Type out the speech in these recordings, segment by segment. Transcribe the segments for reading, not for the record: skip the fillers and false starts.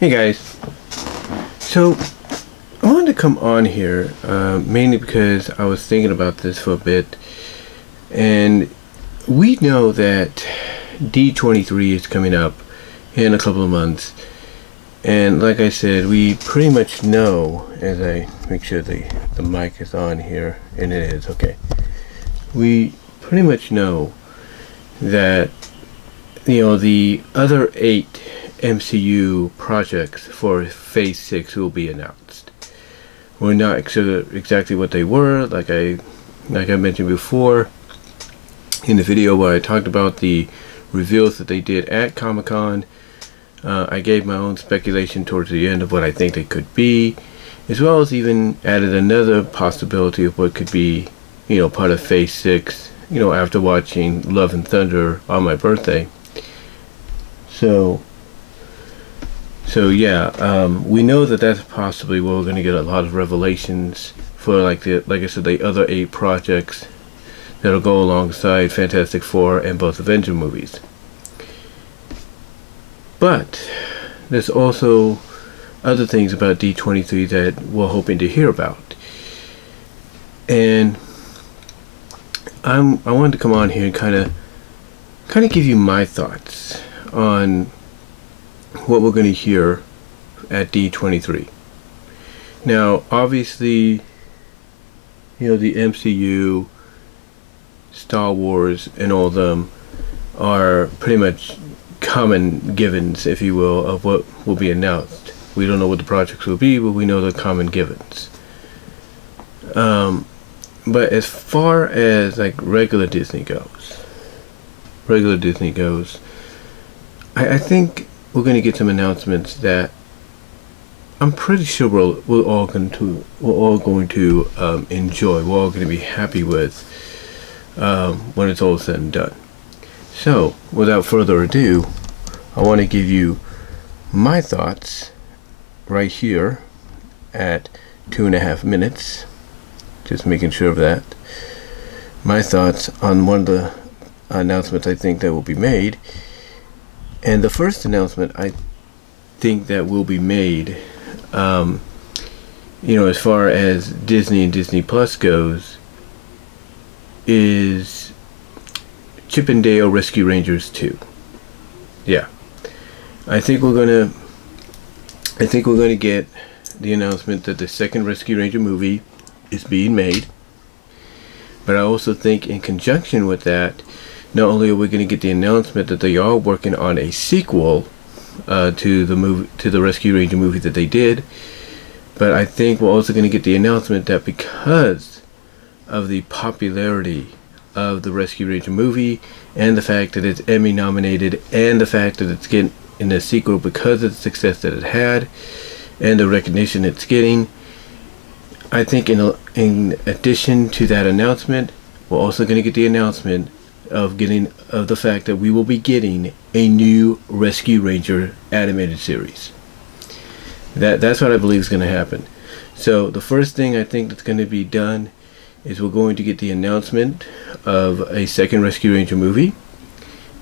Hey guys, so I wanted to come on here mainly because I was thinking about this for a bit, and we know that D23 is coming up in a couple of months, and like I said, we pretty much know, as I make sure the mic is on here, and it is, okay, we pretty much know that, you know, the other 8 MCU projects for Phase 6 will be announced. We're not sure exactly what they were, like I mentioned before in the video where I talked about the reveals that they did at Comic-Con. I gave my own speculation towards the end of what I think they could be, as well as even added another possibility of what could be, you know, part of Phase 6, you know, after watching Love and Thunder on my birthday. So yeah, we know that that's possibly where we're going to get a lot of revelations for, like I said, the other 8 projects that'll go alongside Fantastic Four and both Avenger movies. But there's also other things about D23 that we're hoping to hear about, and I wanted to come on here and kind of give you my thoughts on what we're going to hear at D23. Now, obviously, you know, the MCU, Star Wars, and all of them are pretty much common givens, if you will, of what will be announced. We don't know what the projects will be, but we know they're common givens. But as far as like regular Disney goes, I think we're going to get some announcements that I'm pretty sure we're all going to enjoy. We're all going to be happy with when it's all said and done. So, without further ado, I want to give you my thoughts right here at 2.5 minutes. Just making sure of that. My thoughts on one of the announcements I think that will be made. And the first announcement I think that will be made, you know, as far as Disney and Disney Plus goes, is Chip 'n Dale Rescue Rangers 2. Yeah, I think we're gonna get the announcement that the second Rescue Ranger movie is being made. But I also think in conjunction with that, not only are we going to get the announcement that they are working on a sequel to the Rescue Ranger movie that they did, but I think we're also going to get the announcement that because of the popularity of the Rescue Ranger movie and the fact that it's Emmy nominated and the fact that it's getting in a sequel because of the success that it had and the recognition it's getting, I think in addition to that announcement, we're also going to get the announcement of the fact that we will be getting a new Rescue Ranger animated series. That's what I believe is going to happen. So the first thing I think that's going to be done is we're going to get the announcement of a second Rescue Ranger movie,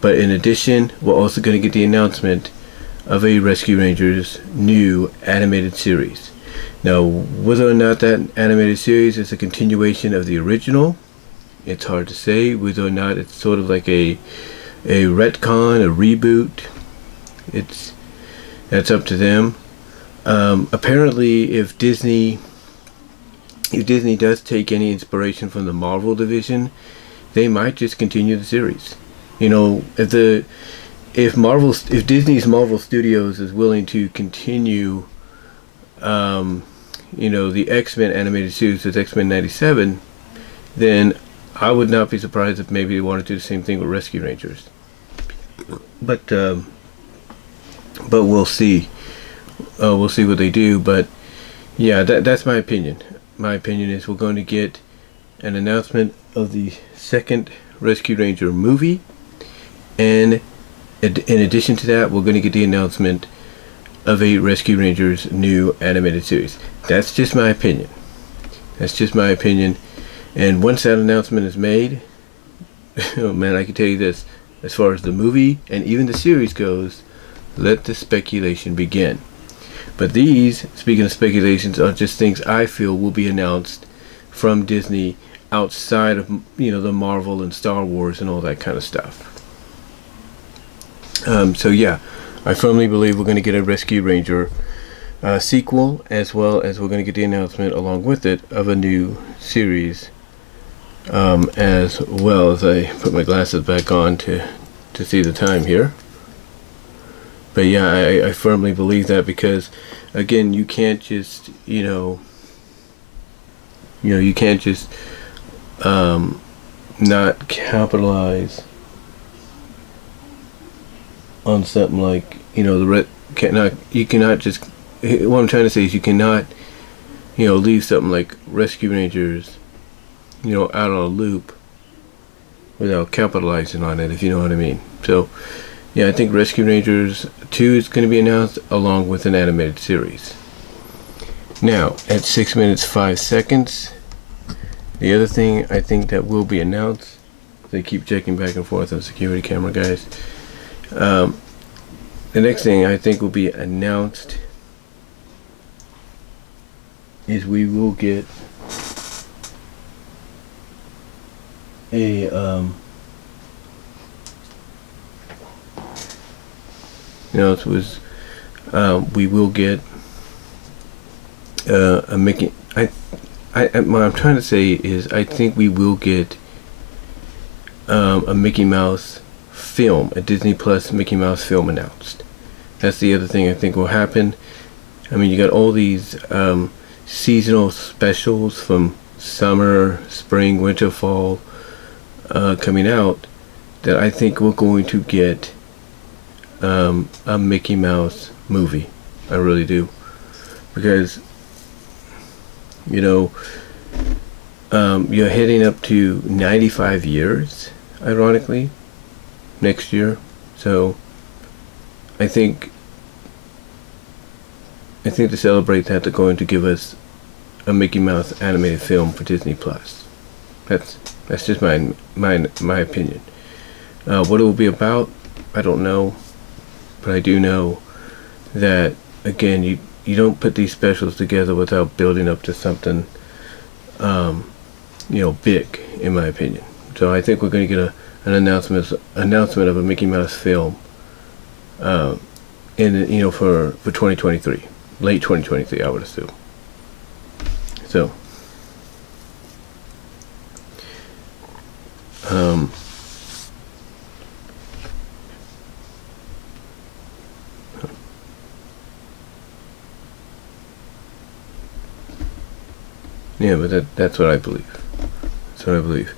but in addition, we're also going to get the announcement of a Rescue Rangers new animated series. Now, whether or not that animated series is a continuation of the original, it's hard to say. Whether or not it's sort of like a retcon, a reboot, that's up to them. Apparently, if Disney does take any inspiration from the Marvel division, they might just continue the series. You know, if Disney's Marvel Studios is willing to continue, you know, the X-Men animated series with X-Men 97, then I would not be surprised if maybe they want to do the same thing with Rescue Rangers. But we'll see. We'll see what they do. But yeah, that's my opinion. My opinion is we're going to get an announcement of the second Rescue Ranger movie, and in addition to that, we're going to get the announcement of a Rescue Rangers new animated series. That's just my opinion. That's just my opinion. And once that announcement is made, oh man, I can tell you this, as far as the movie and even the series goes, let the speculation begin. But these, speaking of speculations, are just things I feel will be announced from Disney outside of, the Marvel and Star Wars and all that kind of stuff. So yeah, I firmly believe we're going to get a Rescue Ranger sequel, as well as we're going to get the announcement along with it of a new series, as well as I put my glasses back on to see the time here. But yeah, I firmly believe that, because again, you can't just you can't just not capitalize on something like you cannot just, what I'm trying to say is, you cannot leave something like Rescue Rangers out on a loop without capitalizing on it, if you know what I mean. So yeah, I think Rescue Rangers 2 is going to be announced along with an animated series. Now at 6 minutes 5 seconds, the other thing I think that will be announced, they keep checking back and forth on the security camera, guys. The next thing I think will be announced is we will get a we will get a Mickey. What I'm trying to say is, I think we will get a Mickey Mouse film, a Disney Plus Mickey Mouse film announced. That's the other thing I think will happen. I mean, you got all these seasonal specials from summer, spring, winter, fall coming out, that I think we're going to get a Mickey Mouse movie. I really do, because you're heading up to 95 years, ironically, next year. So I think to celebrate that, they're going to give us a Mickey Mouse animated film for Disney Plus. That's just my opinion. What it will be about, I don't know, but I do know that, again, you don't put these specials together without building up to something big, in my opinion. So I think we're going to get an announcement of a Mickey Mouse film for 2023, late 2023, I would assume. So yeah, but that's what I believe. That's what I believe.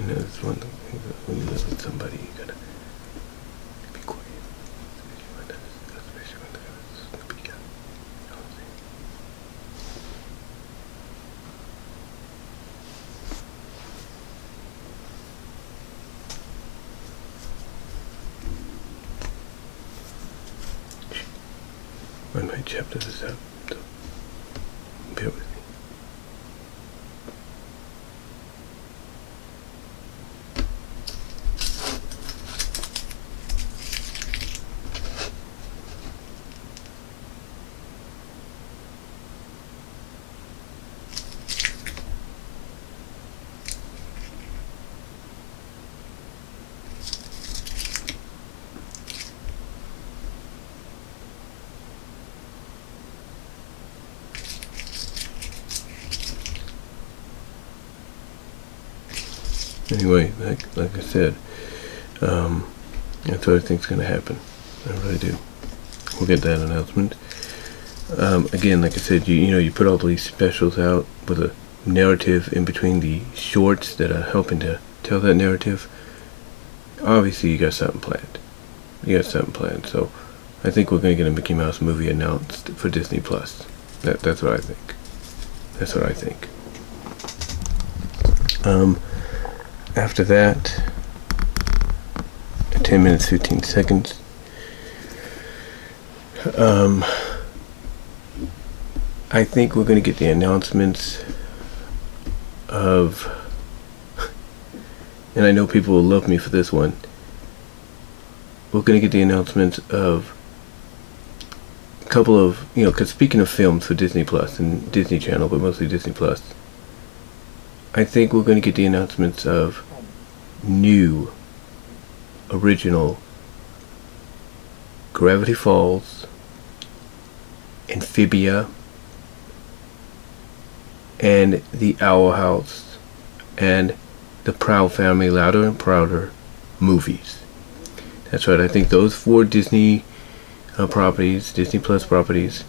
I know it's one thing that when you live with somebody, you gotta be quiet. Especially when they're a stupid guy. You know what I'm saying? I might chapter this out, so bear with me. Anyway, like I said, that's what I think's going to happen. I really do. We'll get that announcement. Again, like I said, you put all these specials out with a narrative in between the shorts that are helping to tell that narrative. Obviously, you got something planned. So I think we're going to get a Mickey Mouse movie announced for Disney Plus. That's what I think. That's what I think. After that, 10 minutes 15 seconds. I think we're going to get the announcements of, and I know people will love me for this one, we're going to get the announcements of a couple of, because speaking of films for Disney Plus and Disney Channel, but mostly Disney Plus, I think we're going to get the announcements of new, original Gravity Falls, Amphibia, and The Owl House, and the Proud Family, Louder and Prouder movies. That's right, I think those 4 Disney properties, Disney Plus properties,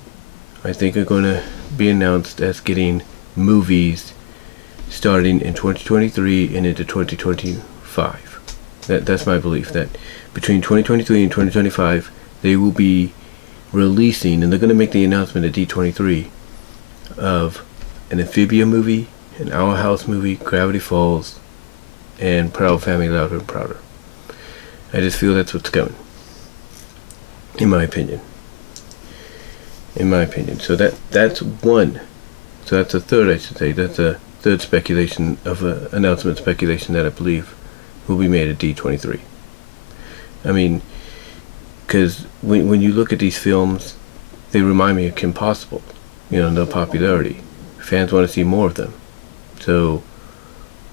I think are going to be announced as getting movies starting in 2023 and into 2025. That's my belief, that between 2023 and 2025 they will be releasing, and they're going to make the announcement at D23 of an Amphibia movie, an Owl House movie, Gravity Falls, and Proud Family, Louder and Prouder. I just feel that's what's coming, in my opinion. In my opinion. So that's one. So that's a third, I should say. That's a third speculation of announcement speculation that I believe will be made at D23. I mean, because when you look at these films, they remind me of Kim Possible. Their popularity. Fans want to see more of them. So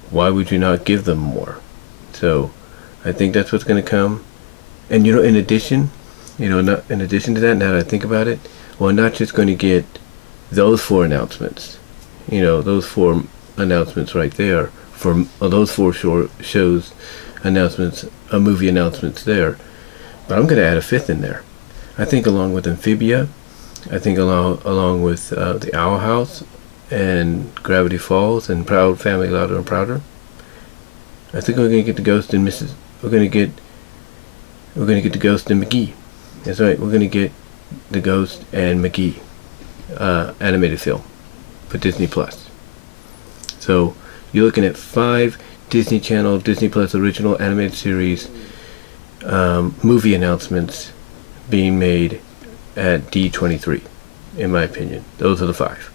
why would you not give them more? So I think that's what's going to come. And in addition, not in addition to that, now that I think about it, we're not just going to get those 4 announcements. Those 4 announcements right there, for those 4 shows announcements, movie announcements there. But I'm going to add a 5th in there. I think along with Amphibia, I think along with the Owl House and Gravity Falls and Proud Family, Louder and Prouder, I think we're going to get the Ghost and Mrs. We're going to get the Ghost and McGee. That's right. We're going to get the Ghost and McGee animated film for Disney Plus. So you're looking at 5 Disney Channel, Disney Plus original animated series movie announcements being made at D23, in my opinion. Those are the 5.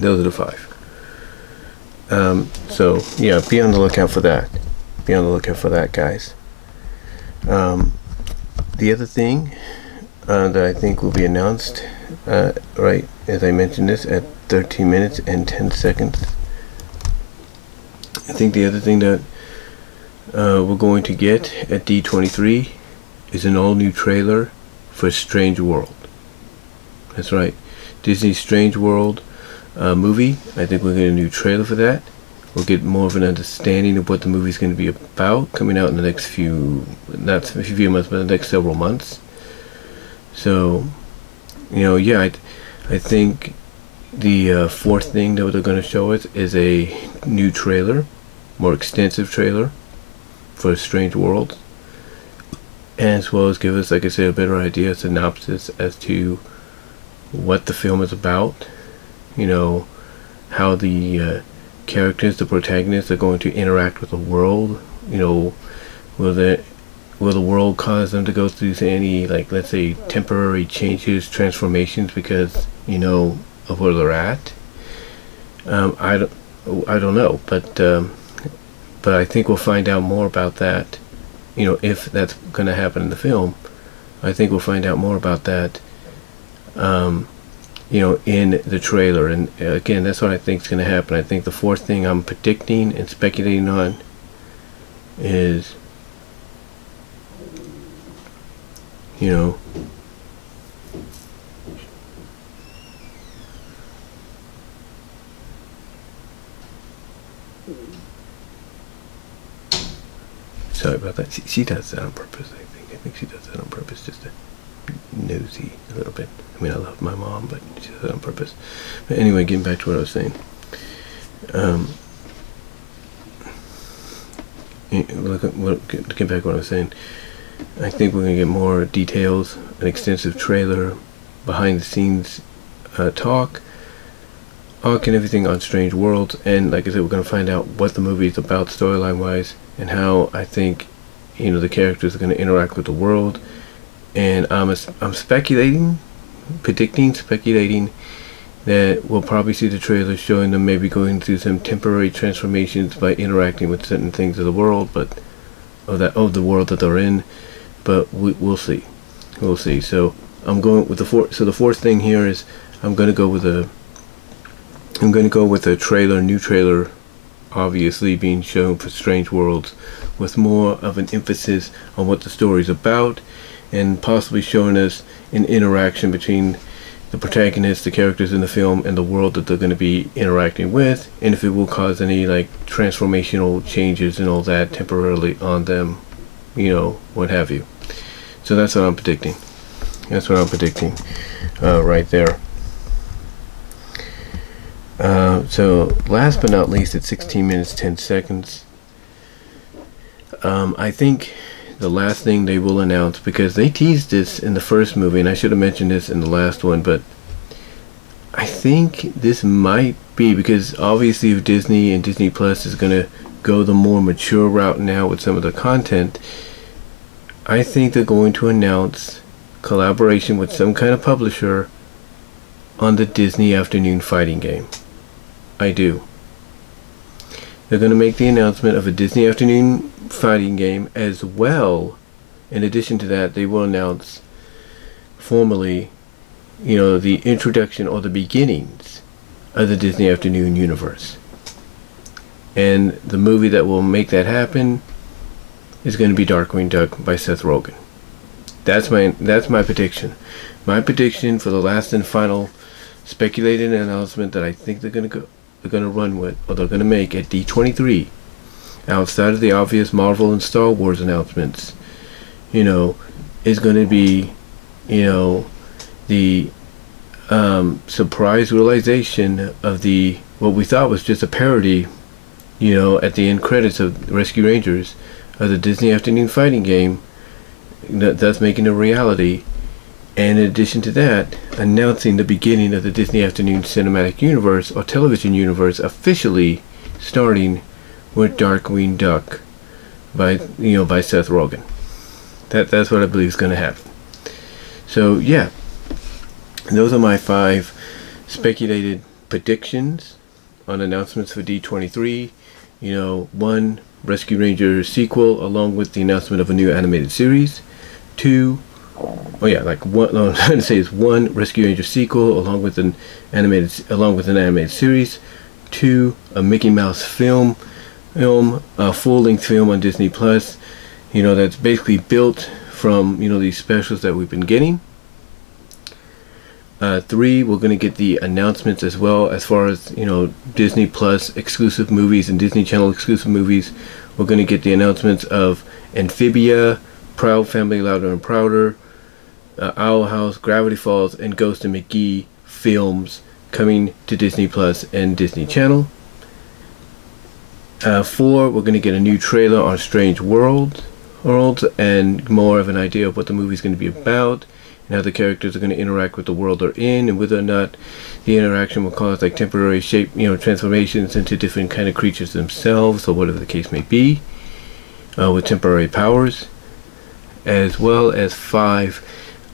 Those are the 5. So yeah, be on the lookout for that. Be on the lookout for that, guys. The other thing that I think will be announced, right as I mentioned this, at 13 minutes and 10 seconds. I think the other thing that we're going to get at D23 is an all-new trailer for Strange World. That's right, Disney's Strange World movie. I think we'll get a new trailer for that. We'll get more of an understanding of what the movie's going to be about, coming out in the next not a few months, but the next several months. So, yeah, I think the 4th thing that they're going to show us is a new trailer, more extensive trailer for Strange World, as well as give us, like I said, a better idea, a synopsis as to what the film is about. How the characters, the protagonists, are going to interact with the world. Will the world cause them to go through any, like, let's say, temporary changes, transformations because of where they're at? I don't know, but I think we'll find out more about that. If that's going to happen in the film, I think we'll find out more about that. In the trailer. And again, that's what I think is going to happen. I think the 4th thing I'm predicting and speculating on is, sorry about that. She does that on purpose, I think. I think she does that on purpose, just to nosy a little bit. I mean, I love my mom, but she does it on purpose. But anyway, getting back to what I was saying. Get back to what I was saying. I think we're going to get more details, an extensive trailer, behind the scenes talk, and everything on Strange Worlds. And like I said, we're going to find out what the movie is about storyline wise, and how I think, you know, the characters are going to interact with the world. And I'm speculating that we'll probably see the trailer showing them maybe going through some temporary transformations by interacting with certain things of the world, but of the world that they're in. But we'll see. So I'm going with the fourth thing here is I'm going to go with a new trailer, obviously being shown for Strange Worlds, with more of an emphasis on what the story's about, and possibly showing us an interaction between the protagonists, the characters in the film, and the world that they're going to be interacting with, and if it will cause any like transformational changes and all that temporarily on them, you know, what have you. So that's what I'm predicting. Right there. So last but not least, at 16 minutes 10 seconds, I think the last thing they will announce, because they teased this in the first movie, and I should have mentioned this in the last one, but I think this might be, because obviously if Disney and Disney Plus is going to go the more mature route now with some of the content, I think they're going to announce collaboration with some kind of publisher on the Disney afternoon fighting game. I do. They're going to make the announcement of a Disney afternoon fighting game, as well. In addition to that, they will announce formally, you know, the introduction or the beginnings of the Disney afternoon universe. And the movie that will make that happen is going to be Darkwing Duck by Seth Rogen. That's my prediction. My prediction for the last and final speculated announcement that I think they're going to run with, or they're going to make at D23, outside of the obvious Marvel and Star Wars announcements, you know, is going to be, you know, the surprise realization of what we thought was just a parody, you know, at the end credits of Rescue Rangers, of the Disney afternoon fighting game, that's making a reality. And in addition to that, announcing the beginning of the Disney afternoon cinematic universe or television universe, officially starting with Darkwing Duck by Seth Rogen. That's what I believe is going to happen. So yeah, those are my 5 speculated predictions on announcements for D23. You know, 1, Rescue Rangers sequel along with the announcement of a new animated series. 2, I'm trying to say is 1, Rescue Rangers sequel along with an animated series. 2, a Mickey Mouse film, a full-length film on Disney Plus. You know, that's basically built from, you know, these specials that we've been getting. 3, we're going to get the announcements as well, as far as, you know, Disney Plus exclusive movies and Disney Channel exclusive movies. We're going to get the announcements of Amphibia, Proud Family Louder and Prouder, Owl House, Gravity Falls, and Ghost and McGee films coming to Disney Plus and Disney Channel. 4, we're going to get a new trailer on Strange Worlds and more of an idea of what the movie is going to be about, and how the characters are going to interact with the world they're in, and whether or not the interaction will cause like temporary shape, you know, transformations into different kind of creatures themselves, or whatever the case may be, with temporary powers. As well as 5,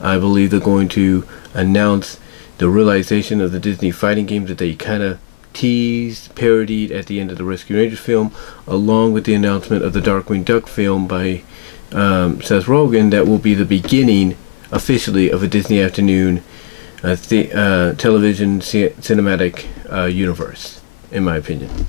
I believe they're going to announce the realization of the Disney fighting games that they kind of teased, parodied at the end of the Rescue Rangers film, along with the announcement of the Darkwing Duck film by Seth Rogen, that will be the beginning officially of a Disney afternoon television cinematic universe, in my opinion.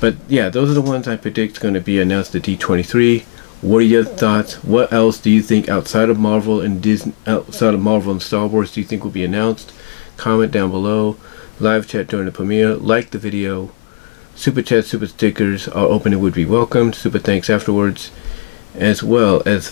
But yeah, those are the ones I predict going to be announced at D23. What are your thoughts? What else do you think outside of Marvel and Star Wars do you think will be announced? Comment down below. Live chat during the premiere. Like the video. Super chat, super stickers are open and would be welcomed. Super thanks afterwards, as well as